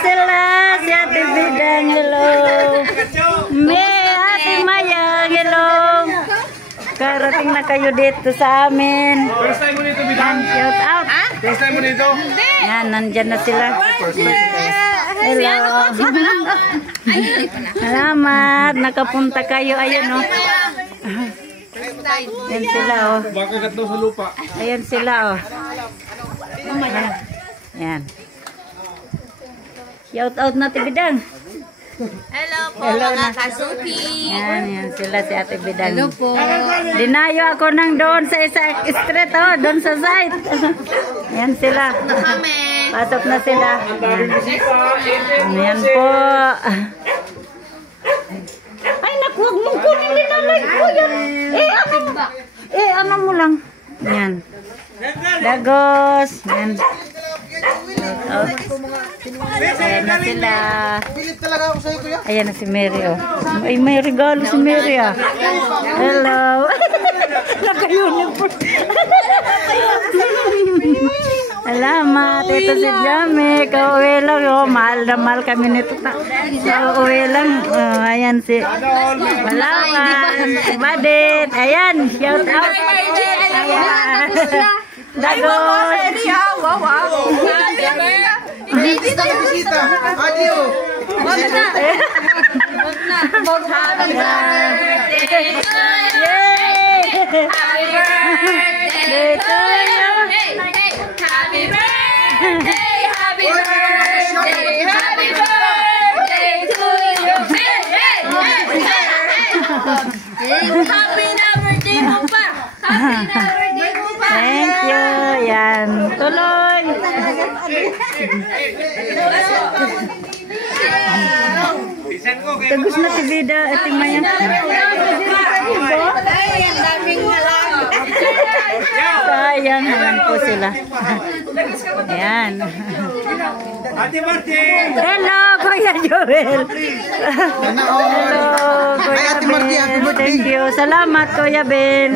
sila. Si Ate Bidang, hello. Ate Mayang, hello. Karating na kayo dito sa amin. First time mo nito, Bidang? Shout out. First time mo nito? Yan, nandyan na sila. Hello. Salamat. Nakapunta kayo. Ayan, oh. Ayan sila, oh. Baka gatlo sa lupa. Ayan sila, oh. Ayan. Shout out na, Ate Bidang. Hello po, mga kasuki. Yan sila si Ate Bidang. Hello po. Dinayo ako ng doon sa isa street, oh, doon sa site. Yan sila. Pasok na sila. Yan po. Ay, naku, huwag mong kunin din ang live ko yan. Ano mo lang. Yan. Dagos. Yan. Ayan na sila. Ayan na si Mary, oh. Ay, may regalo si Mary, ah. Hello. Naka-uniform. Salamat. Ito si Jamie. Kauwi lang, oh. Mahal na mahal kami nito. Kauwi lang. Oh, ayan si Malawan. Si Badit. Ayan. Shout out. Ayan. Dagos. Wow. Bisita. Adio. Wag na. Happy birthday. Yay! Happy birthday to you. Happy birthday. Happy birthday. Happy birthday to you. Happy na birthday mo pa. Happy na birthday mo pa. Thank you. Yan. Tuloy. Tagus na si Bida at Mayang. Sayang naman po sila. Ayan. Hello, Kuya Joel. Hello, Kuya Ben. Thank you. Salamat, Kuya Ben.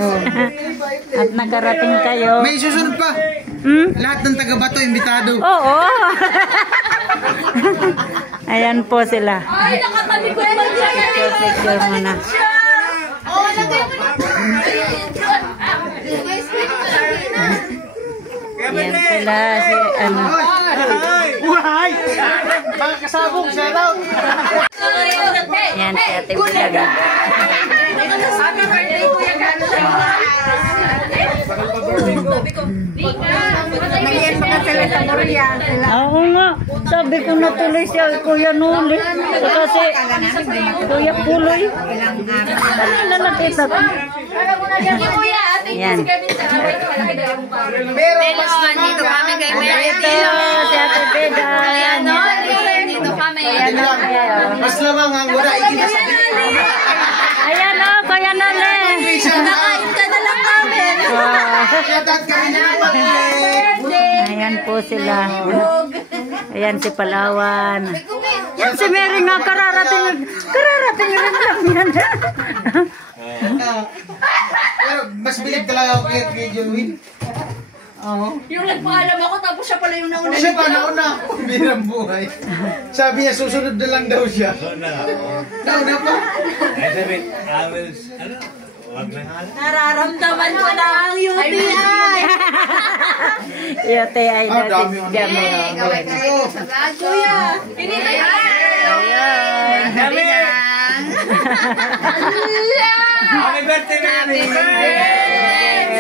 At nakarating kayo. May susunod pa. Lahat ng taga-Bato, imbitado. Oo. Ayan po sila. Ay, nakatabi ko yan. Picture muna. Oh, lagay mo na. Ayan sila si ano. Buhay! Mga kasabong, shout out! Ayan si Ate Bulaga. Happy birthday, Kuya Gano. Oo nga. Sabi ko na tuloy siya, Kuya Nuli. Kasi Kuya Puloy. Dali na nakita ko. Yan. Pero mas Dito kami kay Kuya Ito si Ate Beda. Ayan. Dito kami. Ayan o. mas lamang ang wala ikita sa Ayan o, Kuya Nuli. Nakain ka na lang namin. shout out kami naman. Ayan po sila. Ayan si Palawan. Yan si Mary nga kararating rin lang yan. Pero mas bilib talaga ako kay Joey. Oo. Yung nagpaalam ako tapos siya pala yung nauna. Siya pa nauna. Birang buhay. Sabi niya susunod na lang daw siya. Nauna pa. Nararamdaman ko na ang UTI. UTI na si Jamie. Kuya, pinitay ka. Ayan. Happy birthday, Mary!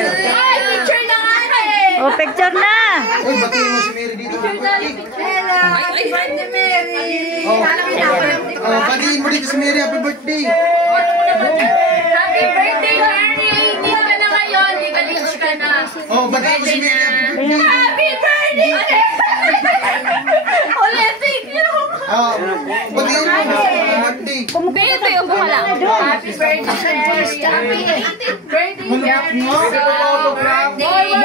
Ay, picture na nga eh. O, picture na. Uy, batiin mo si Mary dito. Hello, happy birthday, Mary. Oh, batiin mo dito si Mary. Happy birthday. Happy birthday, Mary. Hindi ka na ngayon, legal-age ka na. Oh, batiin mo si Mary. Happy birthday! Ulitin niyo! Oh, batiin mo. Happy birthday. Bebe, upo ka lang. Happy birthday, Mary. Happy birthday, Mary.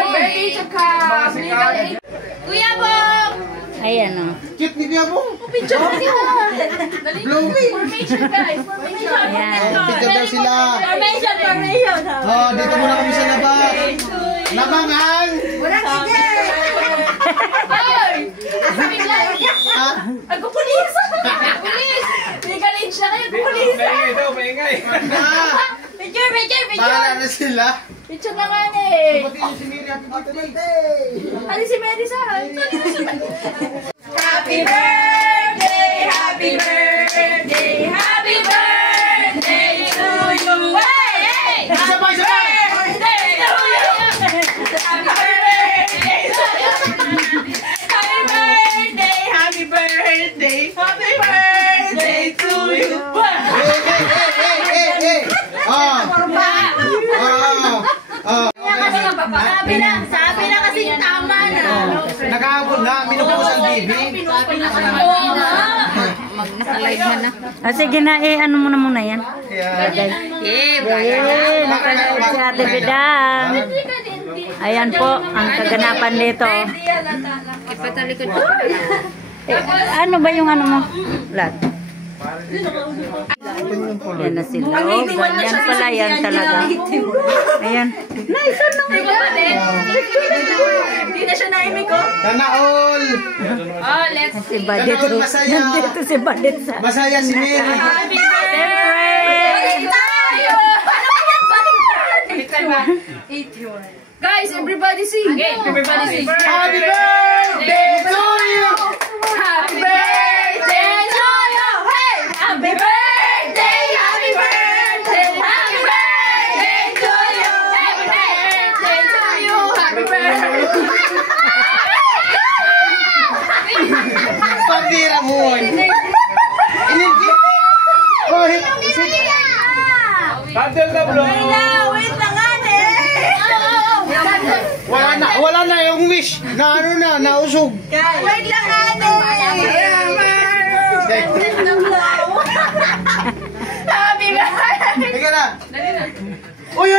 Birthday to come. Kuya Bong! Ayan o. Cute ni Kuya Bong. Picture mo niyo. Blowy. Formation, guys. Formation. Ayan. Picture daw sila. Formation. Oh, dito muna kami sa labas. Lamangan. Hoy! Sabi lang. Ha? Agpupulis! Pulis! Legal age na kayo, pulis! Maingay daw, maingay. Picture, picture, Bahala picture! na sila. Picture na nga eh! Pati yung si Miri, happy birthday. Ano si Mary sa? Happy birthday! Happy birthday! Happy birthday to you! Hey! Isa pa, isa pa. Birthday to you! Happy birthday to you! Happy birthday! Happy birthday! Happy birthday to you! Hey. Sabi na kasi tama na. Nakahabol na, minupos ang bibi. Oo nga. Sige na, ano mo na muna yan. Nakalive si Ate Bidang. Ayan po, ang kaganapan dito. Ano ba yung ano mo? Lat. Yan na sila. Oh, yan pala yan talaga. Ayan. Nice, ano? Hindi na siya naimik ko. Sana all. Oh, let's Si Badit. Nandito si Badit sa... Masaya si Mary. Happy birthday! Siyempre! Tayo! Ano ba yan? Baliktad ba? Guys, everybody sing! Everybody sing! Happy birthday to you. Happy birthday to you! Hey! Happy birthday! Happy birthday! Happy birthday to you! Happy birthday to you! Happy birthday! Pambira mo. Inigit. Oh, Candle na, bro. Wait lang nga wala na yung wish. Na ano na, nausog. Wait lang nga Happy birthday! Teka na. Uy.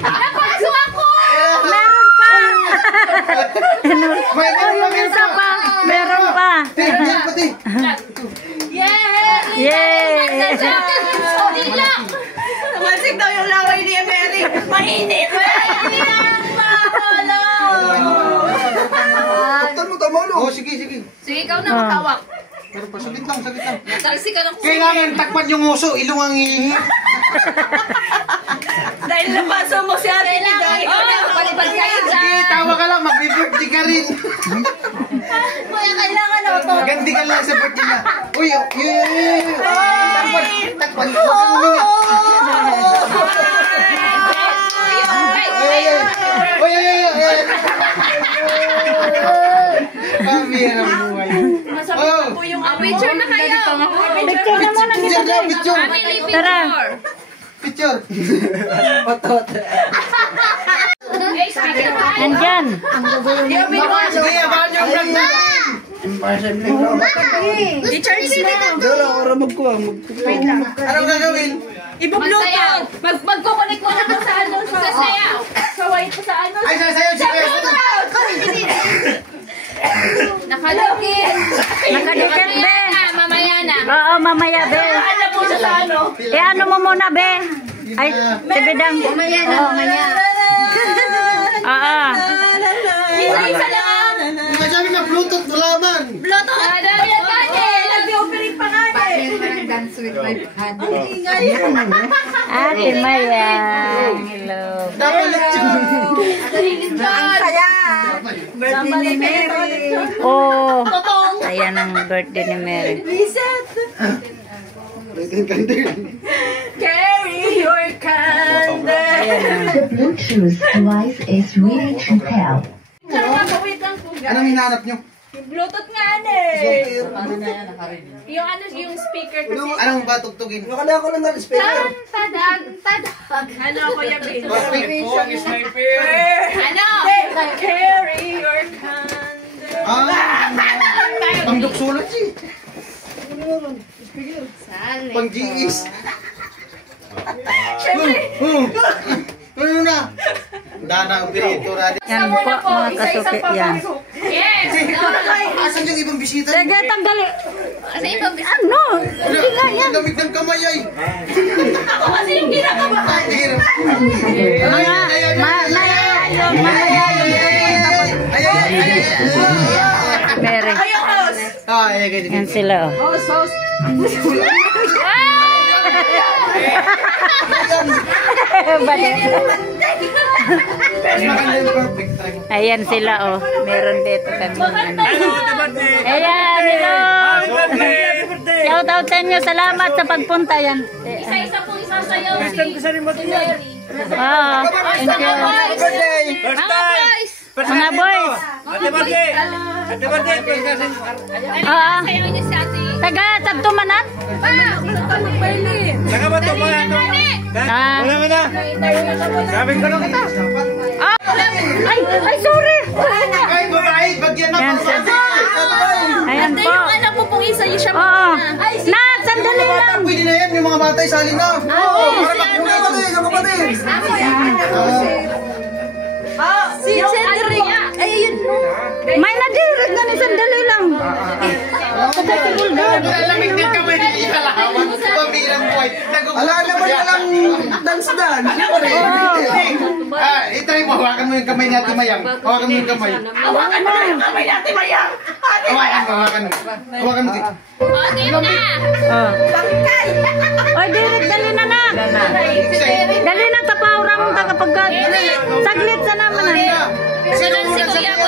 Napasok ako! Meron pa! May Isa pa! Meron pa! pati. Yay! Yay! Sorry lang! Namasig daw yung laway ni Mary. Mainit! Oh, sige. Sige, ikaw na matawak. Pero pa, sagit lang. Talsi ka ng Kailangan takpan yung uso, ilong ang ihi. Dahil napaso mo si Ate Liday. Palipad kayo dyan. Sige, tawa ka lang, mag-birthday ka rin. Kaya kailangan na ito. Gandi ka lang sa birthday niya. Uy, takpan. Huwag kang huminga. Uy. Pambira buhay. Oh, Picture na kayo. Picture na muna kita. picture. Family Tara. picture. Picture. Hey, speaker tayo. Nandyan. Sige, abangan yung vlog na. I-charge mo. Anong gagawin? Mag-sayaw. Magko-connect mo na ko sa ano. Sa sayaw. Sa white ko sa ano. Ay, sasayaw si Kuya. Nakadikit. Nakadikit, be. Mamaya na. Oo, mamaya, be. Ano po siya sa ano? Ano mo muna, be? Ay, si Bidang. Mamaya na. Mamaya. Oo. Isa lang. Sabi na Bluetooth, wala man. Bluetooth. Ayan ka eh. Nag-operate pa nga eh. Ate Maya. Hello. Dapat lecture. Ang saya. Birthday ni Mary. Oh. Ayan ang birthday ni Mary. Carry your candle. The Bluetooth device is ready to pair. Wait lang po. Anong hinahanap nyo? Yung Bluetooth nga eh. Yung ano, yung speaker kasi. Anong ba tugtugin? Tadag. Ano, Kuya Bin? Phone, sniper. Ano? Carry your candle. Pangduksulat si. Pang GS. Ano na? Dana, operator. Yan po, mga kasuki yan. Yes! Asan yung ibang bisita? Sige, tanggalin. Kasi ibang Ano? Ang lamig ng kamay ay. ako kasi yung kinakabahan. Mary. Ah, ganyan. Yan sila, oh. Ayan sila, oh. Meron dito kami. Ayan, hello. Shout out sa inyo. Salamat sa pagpunta. Yan. Isa-isa pong isasayaw si Ah, thank you. Mga boys. Ah, sayaw niya si ate. taga Tabtumanan? Ah. Ay, sorry. Ay, babae, bagyan Yan, ako. sir. Ayan Ate, po. yung anak mo pong isa, yung siya mo Oo. na. Ay, si Nak, sandali lang. Pwede na yan, yung mga bata, isali na. Oo, Para si ano. kapatid, yung kapatid. Si Cedric. Ay, yun no. May nadirect na ni sandali lang. Lamig din kamay ni Kalawat. Pambirang buhay. Ala naman walang dance-dance. Itry mo, hawakan mo yung kamay ni Ate Mayang. Hawakan mo yung kamay. Hawakan mo yung kamay ni Ate Mayang. Hawakan mo. Hawakan mo. O, game na. Oh. Oy, direct, dali na na. Dali na, tapawra mong tagapagkat. Saglit sa naman. Sino si Kuya mo?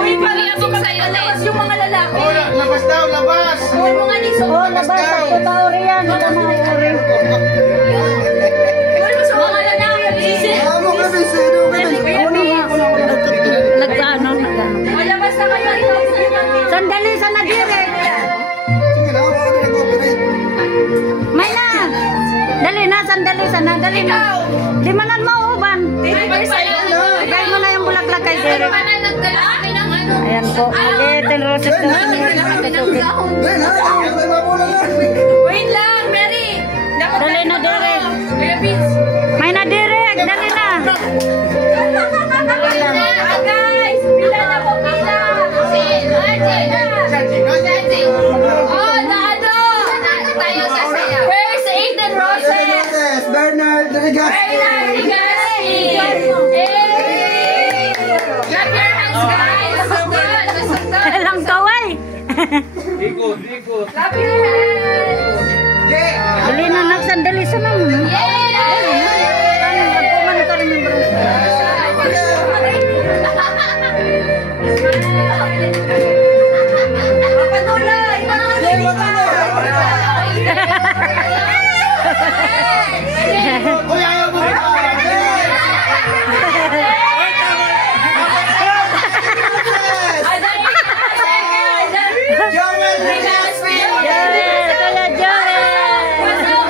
Uy, Kuya mo sa'yo din. Yung mga lalaki. Oh, labas daw, labas. Uy, mga niso. Oh, labas. Ako taori yan. Ito mga uri. Mga lalaki. Nagkaano? Malabas na kayo. Sandali sa nadirect. May na. Dali na, sandali sa na. Dali na. Di manan mauuban. Lagay mo na yung bulaklak kay Derek. Ayan po. Mag-etel roses na. Wait lang, Mary. Dali na, Derek. Kuya Vince. May na, Derek. Dali na. Dali na, guys. Pila na po, pila. Si RJ. Oh, Dado. Tayo sasayaw. Where's Aiden Roses? Bernard Regaspi. Bernard Regaspi. Hey! Clap your hands, guys. Masugod, masugod. Lang kaway. Clap your hands. Dali na, nak. Sandali sa naman. Uy, ayaw mo. Joel Regaspi. Joel, kaya Joel. Pasok.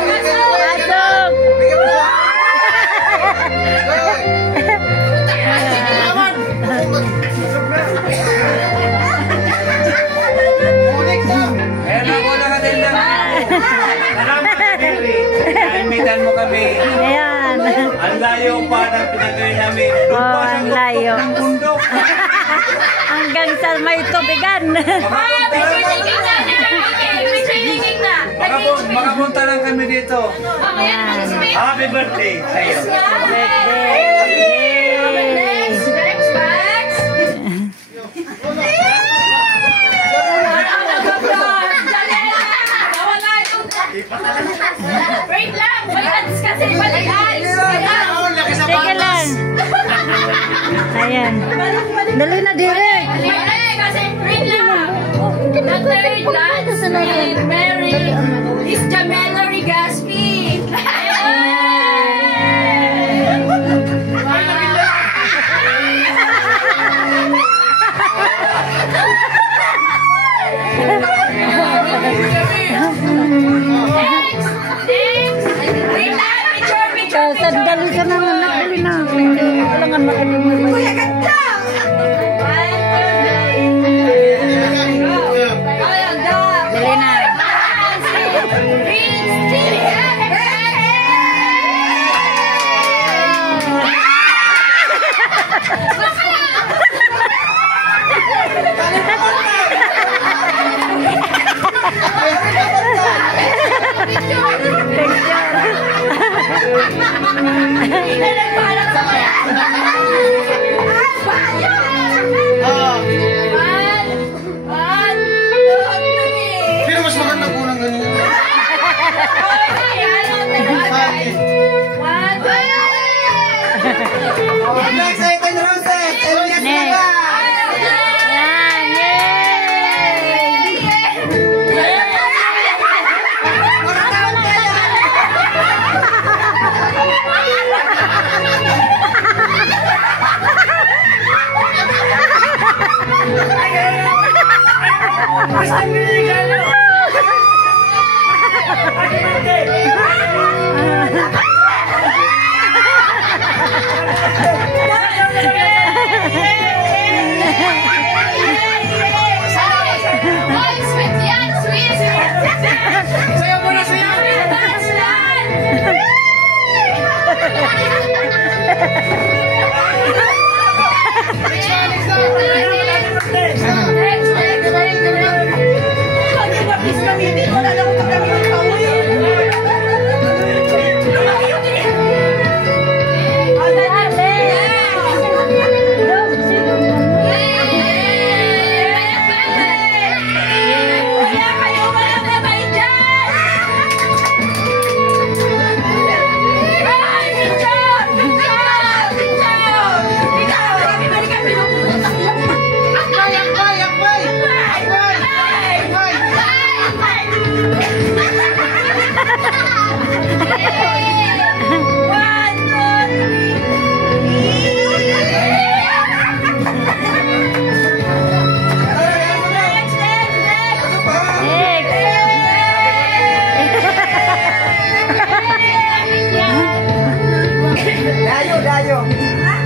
Unik na. Naimitan mo kami. Ayan. Ang layo pa ng pinagawin namin. Oh, ang layo. Ng bundok. Hanggang sa may tubigan. Makapunta lang kami dito. Ayan. Happy birthday sa'yo. Wait lang! Balikan kasi! Balikan! Sige lang. Ayan. Dali na, Direk. Balikan! Kasi wait lang! The third dance with Mary is Jamela Regaspi! Sandali ka na, dali na. Kailangan makalimutan. Kuya, ganda! Dali na. Sayaw mo na, sayaw!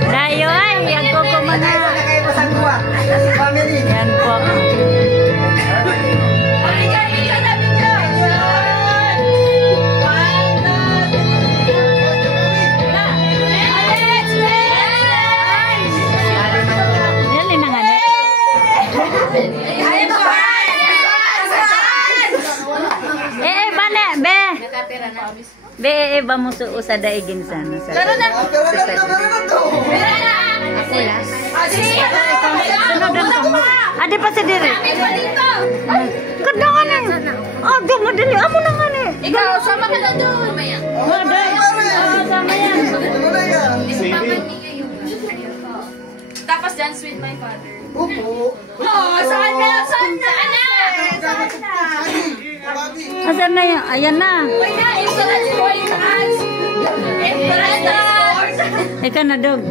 Dayo ay, ang koko mana. Yan po. Yan din ang ano. Bane, be. Be, ba mo sa daigin sana. Ada pa si diri. Kedangan eh. Aduh, madali amo na nga eh. Ikaw, sama ka na doon. Sama yan. Tapos dance with my father. Opo. Oh, sana! Asan na yan? Ayan na. Ika na, dog.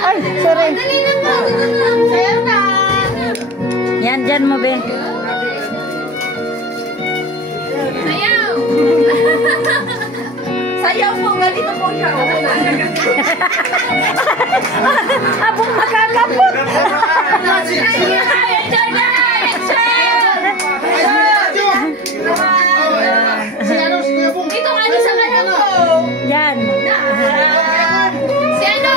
Ay, sorry. Yan, dyan mo, be. Sayaw! Sayaw po, ganito po siya. Abong makakapot. Dito nga sa kanya ko. Yan. Si ano?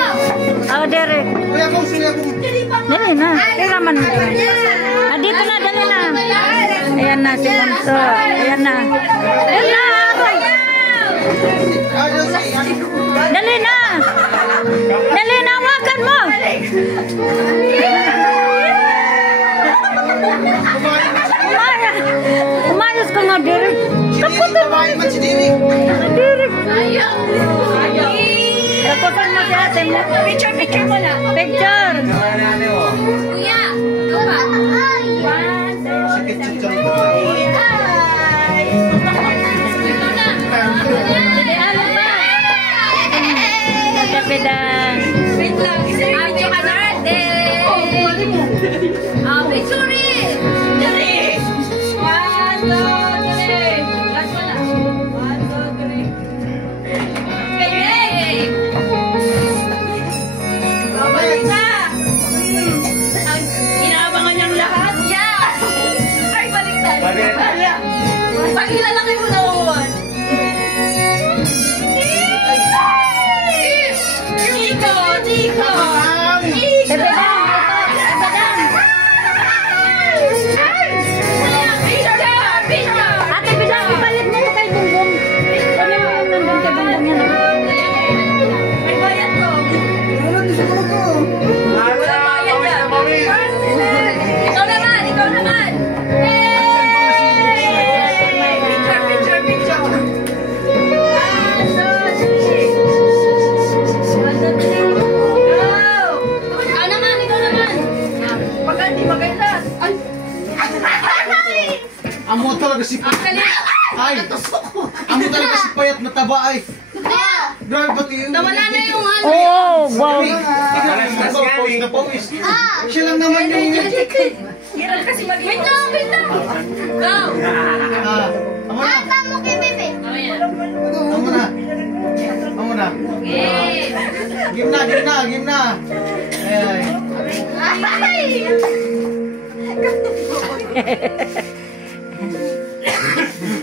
Oh, Derek. Kuya Bong, Kuya Bong. Dali na. Tira man. Dito na, dali na. Ayan na, si Monto. Ayan na. Dali na. Dali na. Dali na, wakan mo. Umayos ka nga, Derek. Kaputin mo. Derek. Sayaw! Kaputin mo si ate mo. Picture mo na. Picture. Kuya! Ito pa. Ito na. Dali, ano ba? Kapidan. Wait lang. Video ka na rin. Picture it. Dali. 1, 2, 3. Last one na. 1, 2, 3. Okay. Babalik na. Ang inaabangan niyang lahat. Yes. Ay, balik tayo. Pag-ilalaki mo naman. Chico. Ate, bisa ko palit mo kay Bungbong. Kami mo yung nandun kay Bungbong yan. May bayad ko. Wala bayad ka. Ikaw naman. Picture. 1, 2, 3. Go! Ikaw naman. Pagka di maganda. Ay! Amo talaga si Ang galing. Ay! Amo talaga si payat na taba ay! Kaya, Grabe pati yun. Nawala na yung ano. Oh, wow. Pawis na pawis. Siya lang naman yung... Hirap kasi wait lang, wait lang. Go. Amo na. Tama kay Bebe. Amo na. Amo na. Okay. Game na, game na, game na. Ay.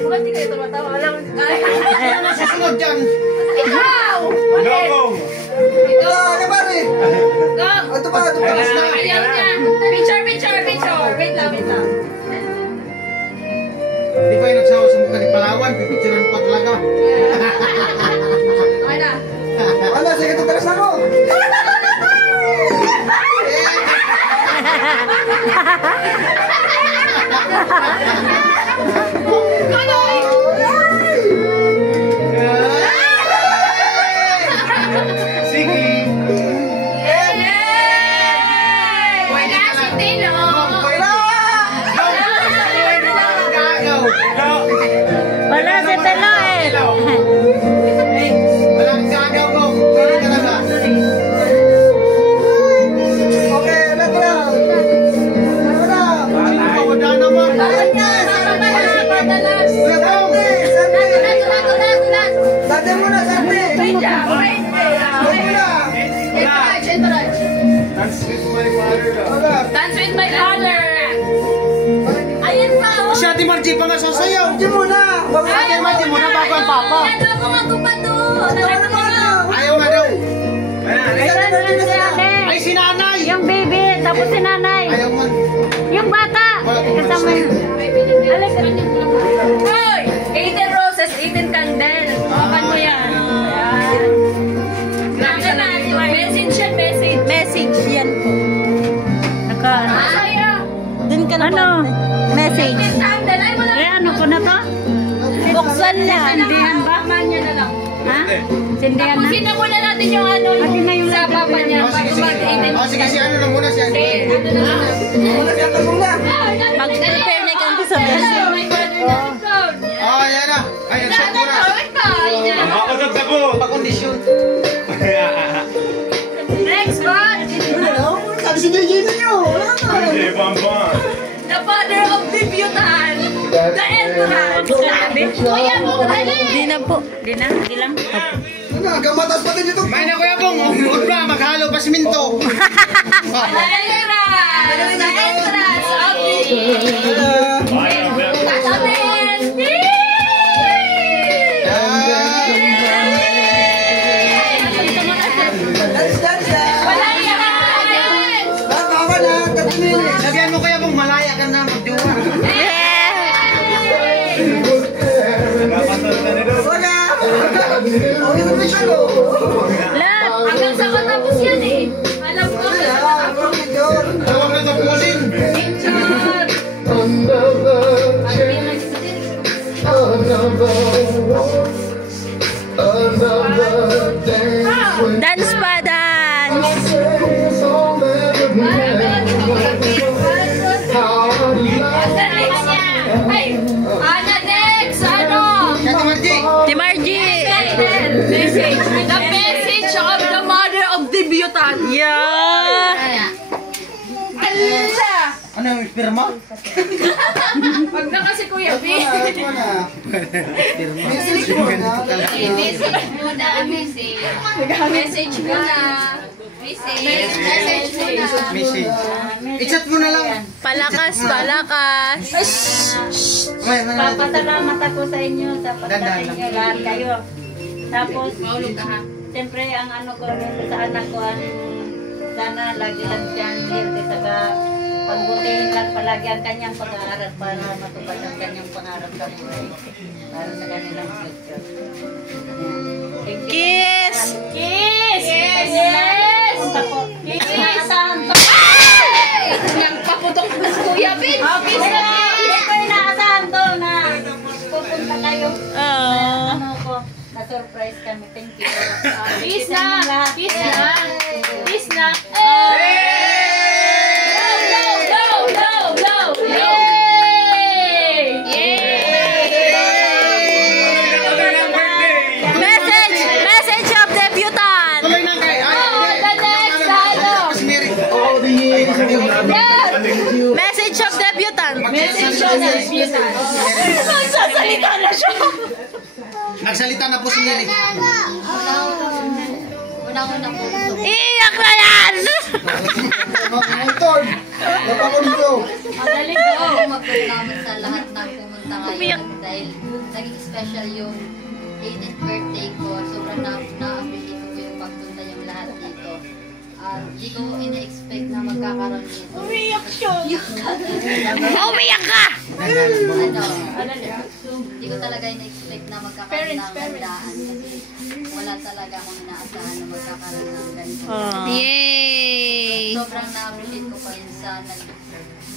Bakit di kayo tumatawa? Alam mo. Ano susunod dyan? Ikaw! Go! Ano ba rin? Go! Ito ba? Ito ba? Ayaw niya. Picture, picture, picture. Wait lang, wait lang. Di ba yung nagsawa sa mukha ni Palawan? Pipicturean pa talaga. Okay na. Ano? Sige, tuteras ako. Sige. Wala si Tino. Wala si Telo eh. Walang gagaw mo. Sorry talaga. Okay, ano ko na? Ano na? Sino pa? Wala naman. Sate mo na, sate. Dance with my father. Ayan pa, oh. Si Ate Margie pa nga sasayaw. Ate mo na. Ate Margie mo na bago ang papa. Ano ako magkupa doon? Ano mo? Ayaw nga daw. Ay, Ay, si nanay. yung baby, tapos si nanay. Ayaw man. Yung bata. Kasama yun. Hoy! 18 roses, 18 candle. Hawakan mo yan. Grabe na. Message yan, message. Message yan po. Naka, Ayaw. dun ka na ano? Message. 18 candle. Ay, wala. Eh, ano ko na to? Buksan na. Sindihan ba? Paman niya na lang. Ha? Sindihan na? Tapusin na muna natin yung ano, Atin na yung sa papa niya. Oh, sige, sige. Oh, sige, si ano na muna siya. Ano na lang. Muna siya, ito muna. Mag-prepare na kang sa message. Oh, yan na. Ay, ang shot muna. Ako sa tabo! Pakondisyon. Next one. Sabi si DJ ninyo. Hindi, bambang. The father of debutan. The entrance. Kuya mo, Di na po. Di na. Di lang. Gamatas pati dito. May na kuya pong. Huwag ba, maghalo pa siminto. The entrance. The entrance of Sabihan mo kuya pong malaya ka na magdiwa. Napasal na nito. Wala! Oh, ito pa siya, no? Lahat. hanggang sa matapos yan eh. Alam ko. Tawag na tapusin. Picture. Dance pa, dance. Ay, Ana next, ano? Kati Margie. Si Margie. Message. The message of the mother of debutant. Yeah. Ala! Ano yung pirma? Wag na kasi Kuya B. Message mo na. Message muna. Message. Message muna. Message. Message muna. Message. I-chat mo na lang. Palakas, palakas. Papasalamat ako sa inyo sa pagdating niyo lahat kayo. Tapos, siyempre ang ano ko nito sa anak ko, sana lagi lang siyang healthy, saka pagbutihin lang palagi ang kanyang pag-aaral para matupad ang kanyang pangarap sa buhay para sa kanilang future. Thank you. Kiss! Kiss! Yes! Kiss! Yang paputok na si Kuya B. Kiss na! Hindi ko inaasahan to na pupunta kayo. Ano ko, na-surprise kami. Thank you. Kiss na! Kiss na! Kiss na! Go! Go! Go! Go! Yay! Yay! Message! Message Nagsasalita na siya. Nagsalita na po si Mary. Unang-una po. Iyak na yan! Motor! Baka ko dito. Madali ko. Magpapalamat sa lahat ng pumunta ngayon dahil naging special yung 18th birthday ko. Sobrang na-appreciate ko yung pagpunta yung lahat dito. Hindi ko ina-expect na magkakaroon nito. Umiyak siya! Ano? Umiyak ka! Hindi ko talaga ina-expect na magkakaroon ng handaan kasi wala talaga akong inaasahan na magkakaroon ng ganito. Yay! Sobrang na-appreciate ko pa rin sa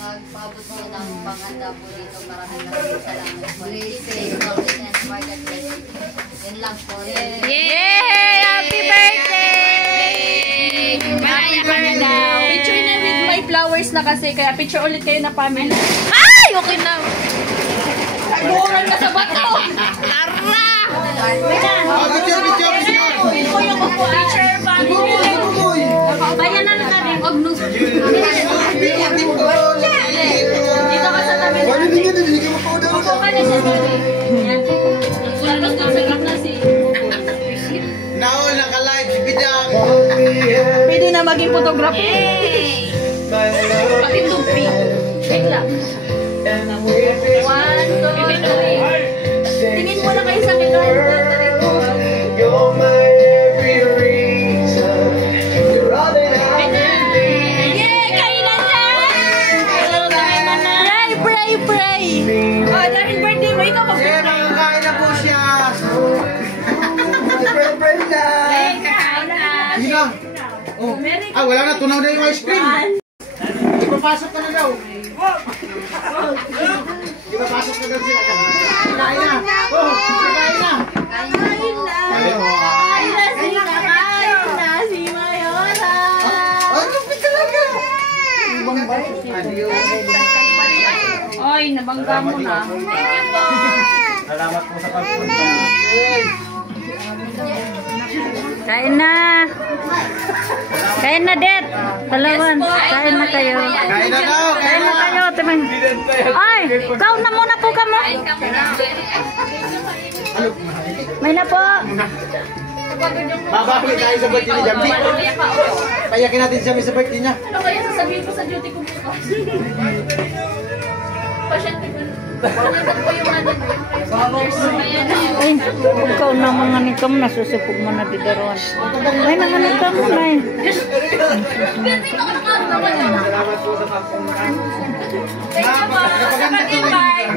magpabot ko ng panghanda po dito. Maraming salamat po. Stay healthy and Margaret bless you. Yan lang po. Yay! Happy birthday! Maraya ka na daw. Picture na with my flowers na kasi, kaya picture ulit kayo na family. Ay! Okay na. Buuran ka sa bato! Ara! Picture. Ito yung picture family. Bayan na natin. Huwag nung... Dito ka sa tabi. Upo ka na siya. Yan. Tapos doon sa gap na si... Now, naka-live si Bidang. Pwede na maging photographer. Pati tupi. Wait lang. 1, 2, 3. Tingin mo na kayo sa akin. Yay! Kainan na! Pray! Oh, dahil birthday mo, ikaw Eh, makakain na po siya. Friend na. kakain na. Hindi na. Oh. Ah, wala na. Tunaw na yung ice cream. Ipapasok ka na daw. Ipapasok ka daw siya. Kain na. Oh, kain na. Si Mayora. Ay, kapit talaga. Oy, nabangga mo na. Salamat po sa pagpunta. Kain na. Kain na, Det. Dalawan. Kain na kayo. Kain na daw. Kain na kayo. Timang. Ay! Kaun na muna po ka mo. May na po. Babalik tayo sa birthday ni Jambi. Payakin natin siya sa birthday niya. Ano kaya sasabihin ko sa duty ko bukas? Pasyente ko. Pasyente ko yung ano. Ayan na yun. Ay, ikaw na mga nikam. Nasusupog mo na didaruan. May mga nikam. May. Thank you po sa pag-invite.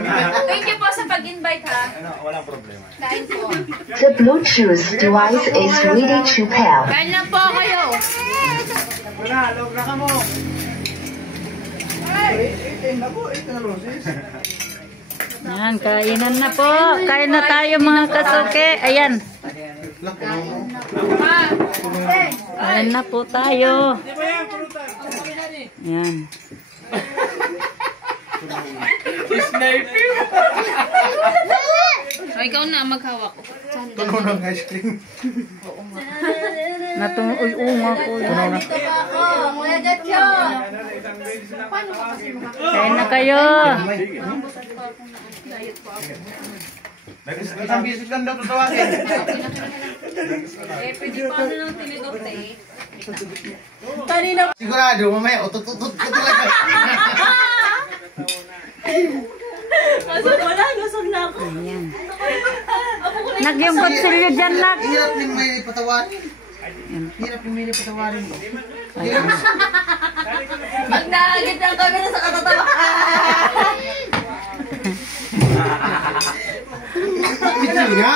Thank you po sa pag-invite ha. Walang problema. Kain po. The Bluetooth device is ready to pair. Kain na po kayo. Log na ka mo. Yan, kainan na po. Kain na tayo mga kasuke. Ayan. Kain na po tayo. Yan. O, ikaw na maghawak. Tunaw ng ice cream. Natunguyunga ko. Dito pa ako. Kuya Gacho. Kain na kayo. Isang bisis lang daw tutawagin. Pwede pa ano nang tinidote eh. Sigurado, mamaya, utut-utut ko talaga. Wala, lusog na ako. Ayan. Nak, yung kutsilyo dyan, nak. Hirap din may patawarin. Hirap din may patawarin. Pag nakagit lang kami na sa katatawa. Picture nga.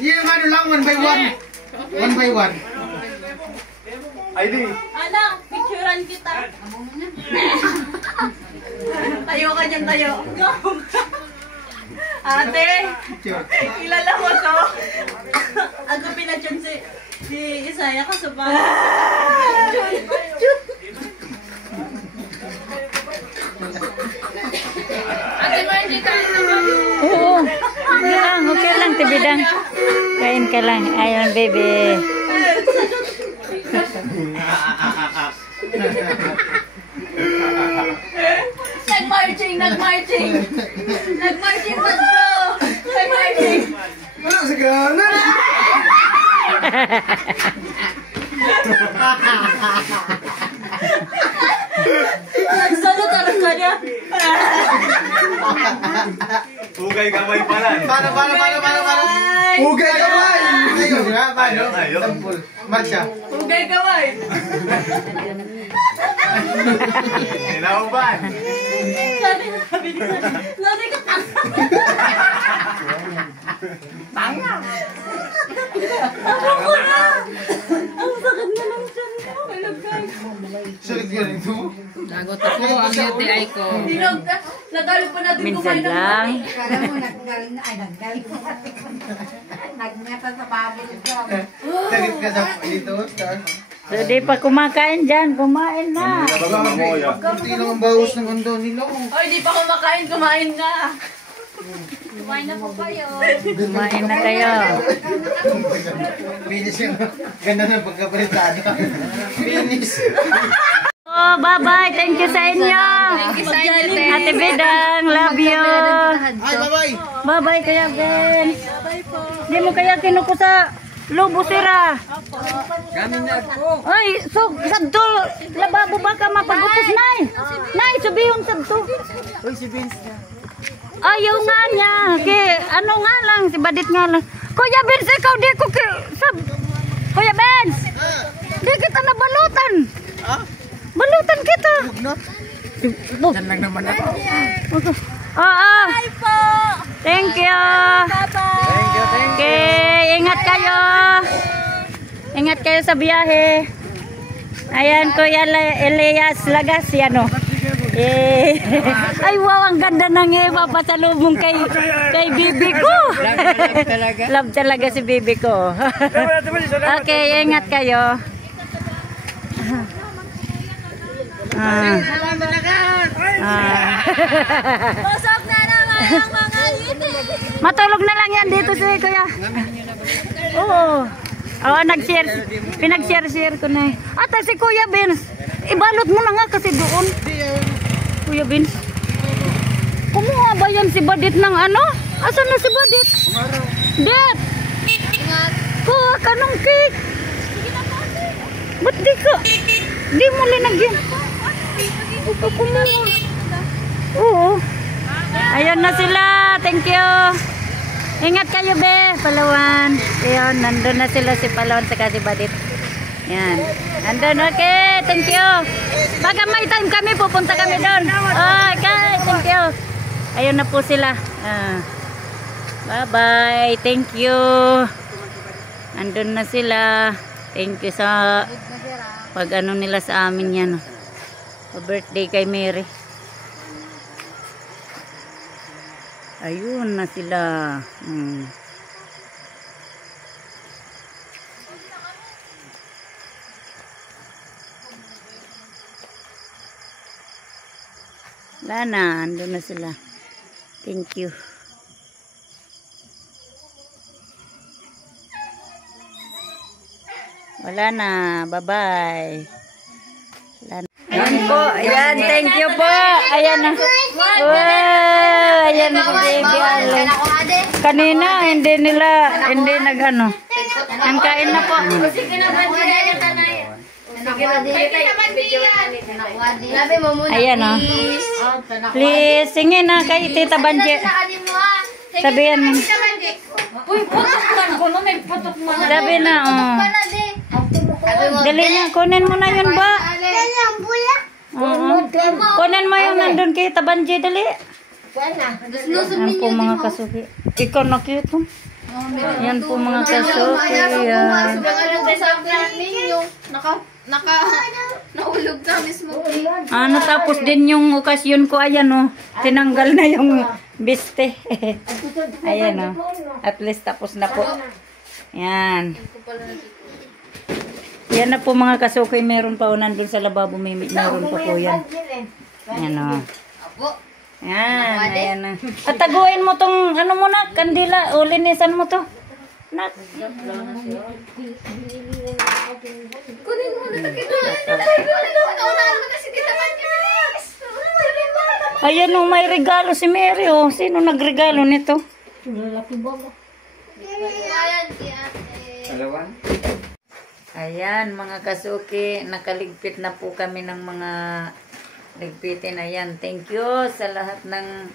Yung ano lang, 1 by 1. 1 by 1. ID. Anak, picturean kita. Tayo ka dyan, tayo. Ate, kilala mo to? Ako pinatyon si Isaya Kasupa. Ate Margie, kain na ba? Oo. Okay lang, tibidang. Kain ka lang. Ayan, baby. Ate Margie, Nag-marching. Nag-marching ba ito? Nag-marching. Wala sa gana. Nagsalot ang kanya. Hugay kamay pala. Paano? Hugay kamay! Ayun, di ba? Paano? Ayun. Sampul. Marcha. Hugay kamay. Ilauban. Lagi ka tanga. Ako na. Ang sakit na ng tiyan ko. Sulit ka rin ito. Lagot ako ang UTI ko. Dinog ka. Nagalo pa natin Minsan kumain ng lang. Kala mo, naggaling. Nagngata sa pabot ko. Sakit ka sa dito. So, di pa kumakain dyan. Kumain na. Kunti lang ang bawas ng kondo nila. Oy, di pa kumakain. Kumain na. Kumain na po kayo. Kumain na kayo. Finish yung ganda ng pagkapalitada. Finish. Oh, bye-bye. Thank you sa inyo. Ate Bedang, love you. Ay, bye-bye. Bye-bye kaya, Ben. Di mo kaya kinuko sa lobo sira. Ay, so, sabto, lababo ba ka mapagupos, Nay? Nay, subihon sabto. Uy, si Vince na. Ayaw nga niya. Ano nga lang, si Badit nga lang. Kuya Benz, ikaw di ko Kuya Benz, di kita nabalutan. Balutan kita. Diyan lang naman ako. Oo. Bye po. Thank you. Thank you. Okay, ingat kayo. Ingat kayo sa biyahe. Ayan, Kuya Elias Lagas, yan o. Eh. Ay, wow, ang ganda ng papasalubong kay bibi ko. Love talaga si bibi ko. Okay, ingat kayo. Busog na naman ang mga yiti. Matulog na lang yan dito si Kuya. Oo. Oo, pinag-share ko na eh. At si Kuya Vince, ibalot mo na nga kasi doon. Kuya Vince. Kumuha ba yan si Badit ng ano? Asan na si Badit? Det! Kuha ka ng cake. Ba't di mo linagyan? Kumuha. Oo. Ayan na sila. Thank you. Ingat kayo, be. Palawan. Ayun, nandun na sila si Palawan saka si Badit. Yan. Nandun, okay. Thank you. Baka may time kami, pupunta kami doon. Okay, thank you. Ayun na po sila. Bye-bye. Thank you. Nandun na sila. Thank you sa pag-ano nila sa amin yan. Pa-birthday kay Mary. Ayun na sila. Wala na, andun na sila. Thank you. Wala na, bye-bye. Ayan po, ayan, thank you po. Ayan na. Wow, ayan na si Baby Ale. Kanina, hindi nag-ano. Ang kain na po. Ayan o. Please, singin na kay Tita Banje. Sabihan mo. Uy, putok man ko. No, may putok man. Sabi na, dali na, kunin mo na yun ba? Kunin mo yung nandun kay Tita Banje, dali. Yan po mga kasuki. Ikaw na cute. Yan po mga kasuki. Yan. Naulog na mismo. Natapos din yung okasyon ko. Ayan o. Tinanggal na yung biste. Ayan o. At least tapos na po. Yan. Yan na po mga kasuki. Meron pa o nandun sa lababo. Meron pa po yan. Yan o. Yan. Ayan na. At taguin mo tong ano mo na. Kandila. O linisan mo to. Nak. Kunin mo na. Kunin mo na. Ayan o, may regalo si Mary o. Sino nagregalo nito? Ayan, mga kasuki, nakaligpit na po kami ng mga ligpitin. Ayan, thank you sa lahat ng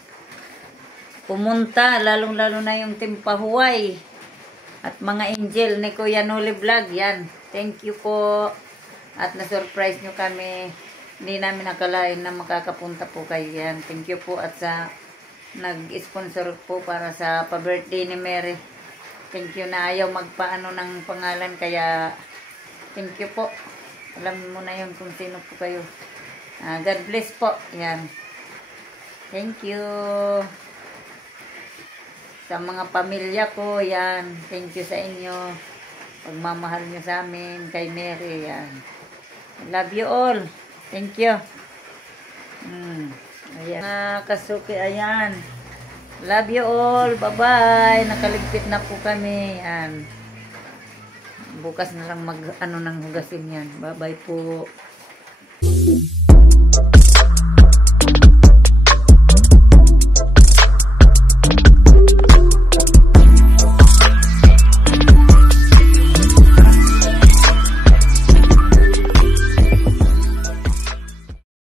pumunta, lalong-lalo na yung Team Pahuway at mga angel ni Kuya Noli Vlog. Yan, thank you po. At na-surprise nyo kami. Hindi namin nakalain na makakapunta po kayo. Yan, thank you po. At sa nag-sponsor po para sa pa-birthday ni Mary. Thank you na ayaw magpaano ng pangalan, kaya thank you po. Alam mo na yun kung sino po kayo. God bless po. Yan. Thank you. Sa mga pamilya ko, yan. Thank you sa inyo. Pagmamahal nyo sa amin, kay Mary, yan. I love you all. Thank you. Ayan. Kasuki, ayan. Love you all. Bye-bye. Nakaligpit na po kami. Yan. Bukas na lang mag-ano ng hugasin yan. Bye-bye po.